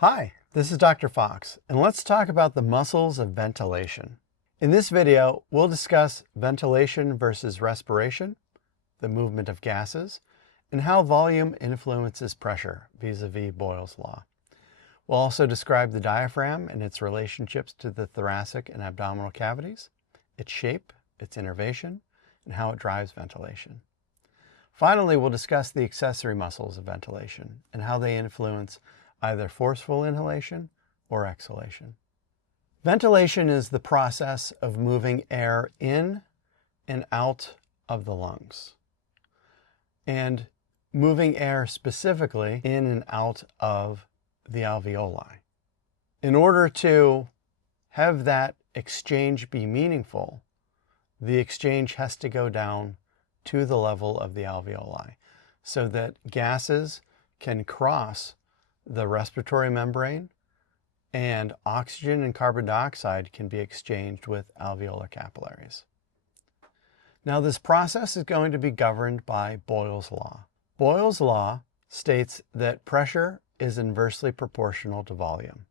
Hi, this is Dr. Fox, and let's talk about the muscles of ventilation. In this video, we'll discuss ventilation versus respiration, the movement of gases, and how volume influences pressure vis-a-vis Boyle's law. We'll also describe the diaphragm and its relationships to the thoracic and abdominal cavities, its shape, its innervation, and how it drives ventilation. Finally, we'll discuss the accessory muscles of ventilation and how they influence either forceful inhalation or exhalation. Ventilation is the process of moving air in and out of the lungs, and moving air specifically in and out of the alveoli. In order to have that exchange be meaningful, the exchange has to go down to the level of the alveoli so that gases can cross the respiratory membrane and oxygen and carbon dioxide can be exchanged with alveolar capillaries. Now, this process is going to be governed by Boyle's law. Boyle's law states that pressure is inversely proportional to volume,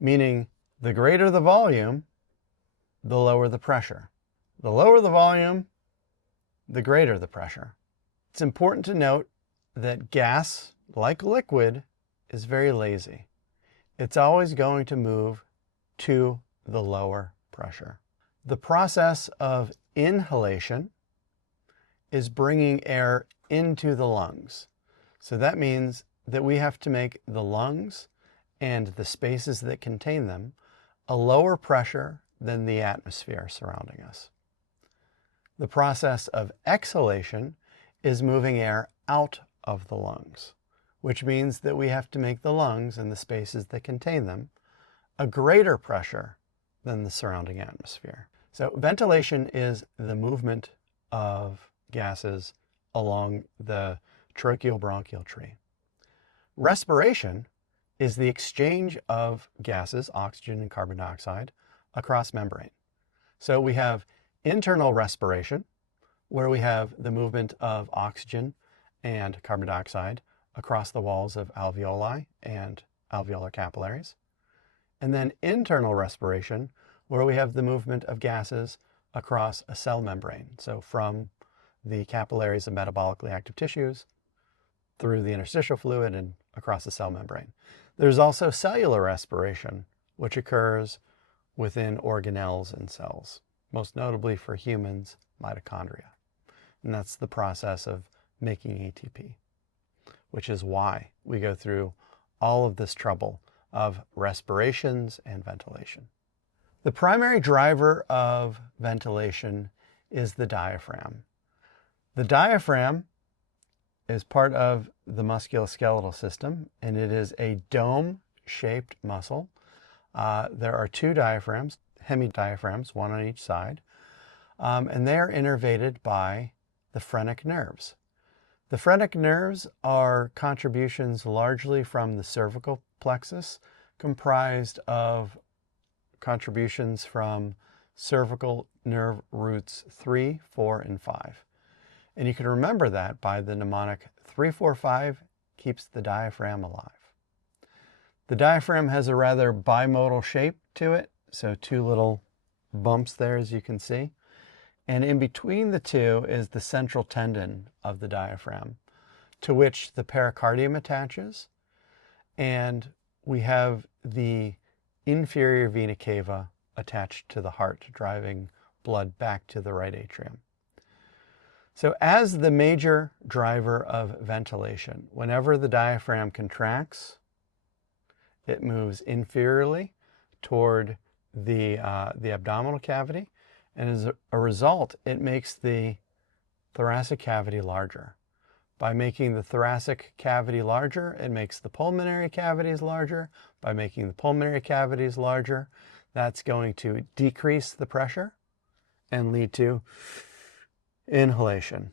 meaning the greater the volume, the lower the pressure. The lower the volume, the greater the pressure. It's important to note that gas, like liquid, is very lazy. It's always going to move to the lower pressure. The process of inhalation is bringing air into the lungs. So that means that we have to make the lungs and the spaces that contain them a lower pressure than the atmosphere surrounding us. The process of exhalation is moving air out of the lungs, which means that we have to make the lungs and the spaces that contain them a greater pressure than the surrounding atmosphere. So ventilation is the movement of gases along the tracheobronchial tree. Respiration is the exchange of gases, oxygen and carbon dioxide, across membrane. So we have internal respiration, where we have the movement of oxygen and carbon dioxide across the walls of alveoli and alveolar capillaries. And then internal respiration, where we have the movement of gases across a cell membrane. So from the capillaries of metabolically active tissues through the interstitial fluid and across the cell membrane. There's also cellular respiration, which occurs within organelles and cells, most notably for humans, mitochondria. And that's the process of making ATP, which is why we go through all of this trouble of respirations and ventilation. The primary driver of ventilation is the diaphragm. The diaphragm is part of the musculoskeletal system, and it is a dome-shaped muscle. There are two diaphragms, hemidiaphragms, one on each side, and they are innervated by the phrenic nerves. The phrenic nerves are contributions largely from the cervical plexus, comprised of contributions from cervical nerve roots 3, 4, and 5. And you can remember that by the mnemonic 3, 4, 5 keeps the diaphragm alive. The diaphragm has a rather bimodal shape to it, so two little bumps there, as you can see. And in between the two is the central tendon of the diaphragm, to which the pericardium attaches. And we have the inferior vena cava attached to the heart, driving blood back to the right atrium. So as the major driver of ventilation, whenever the diaphragm contracts, it moves inferiorly toward the abdominal cavity, and as a result, it makes the thoracic cavity larger. By making the thoracic cavity larger, it makes the pulmonary cavities larger. By making the pulmonary cavities larger, that's going to decrease the pressure and lead to inhalation.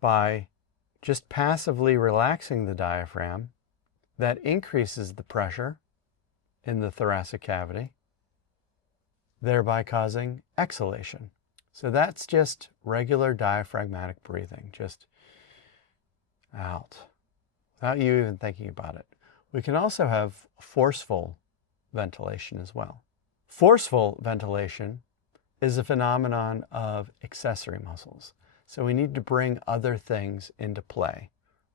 By just passively relaxing the diaphragm, that increases the pressure in the thoracic cavity, thereby causing exhalation. So that's just regular diaphragmatic breathing, just out without you even thinking about it. We can also have forceful ventilation as well. Forceful ventilation is a phenomenon of accessory muscles. So we need to bring other things into play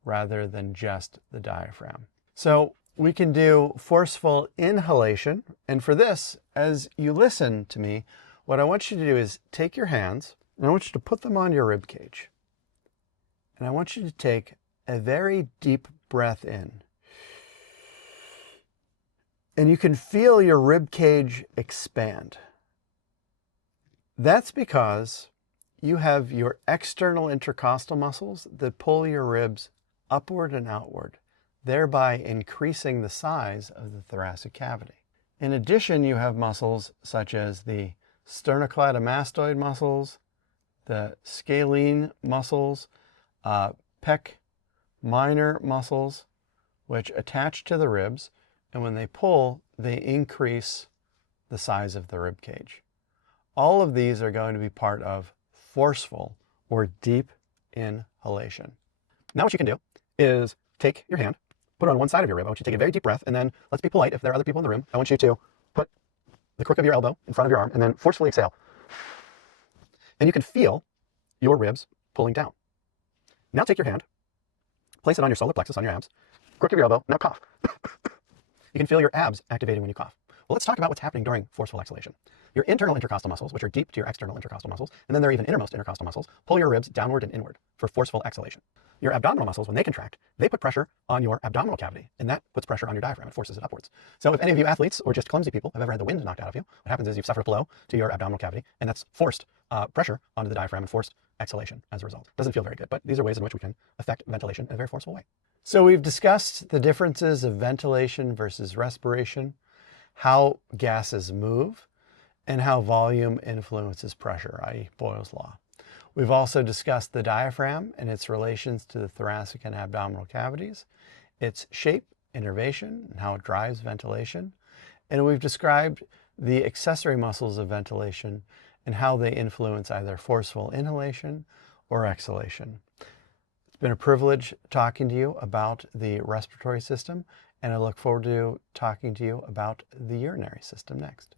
rather than just the diaphragm. So we can do forceful inhalation. And for this, as you listen to me, what I want you to do is take your hands and I want you to put them on your rib cage. And I want you to take a very deep breath in. And you can feel your rib cage expand. That's because you have your external intercostal muscles that pull your ribs upward and outward, thereby increasing the size of the thoracic cavity. In addition, you have muscles such as the sternocleidomastoid muscles, the scalene muscles, pec minor muscles, which attach to the ribs, and when they pull, they increase the size of the rib cage. All of these are going to be part of forceful or deep inhalation. Now what you can do is take your hand, put it on one side of your rib. I want you to take a very deep breath, and then let's be polite. If there are other people in the room, I want you to put the crook of your elbow in front of your arm and then forcefully exhale. And you can feel your ribs pulling down. Now take your hand, place it on your solar plexus, on your abs, crook of your elbow, now cough. You can feel your abs activating when you cough. Well, let's talk about what's happening during forceful exhalation. Your internal intercostal muscles, which are deep to your external intercostal muscles, and then there are even innermost intercostal muscles, pull your ribs downward and inward for forceful exhalation. Your abdominal muscles, when they contract, they put pressure on your abdominal cavity, and that puts pressure on your diaphragm. It forces it upwards. So if any of you athletes or just clumsy people have ever had the wind knocked out of you, what happens is you've suffered a blow to your abdominal cavity, and that's forced pressure onto the diaphragm and forced exhalation as a result. Doesn't feel very good, but these are ways in which we can affect ventilation in a very forceful way. So we've discussed the differences of ventilation versus respiration, how gases move, and how volume influences pressure, i.e. Boyle's law. We've also discussed the diaphragm and its relations to the thoracic and abdominal cavities, its shape, innervation, and how it drives ventilation. And we've described the accessory muscles of ventilation and how they influence either forceful inhalation or exhalation. It's been a privilege talking to you about the respiratory system, and I look forward to talking to you about the urinary system next.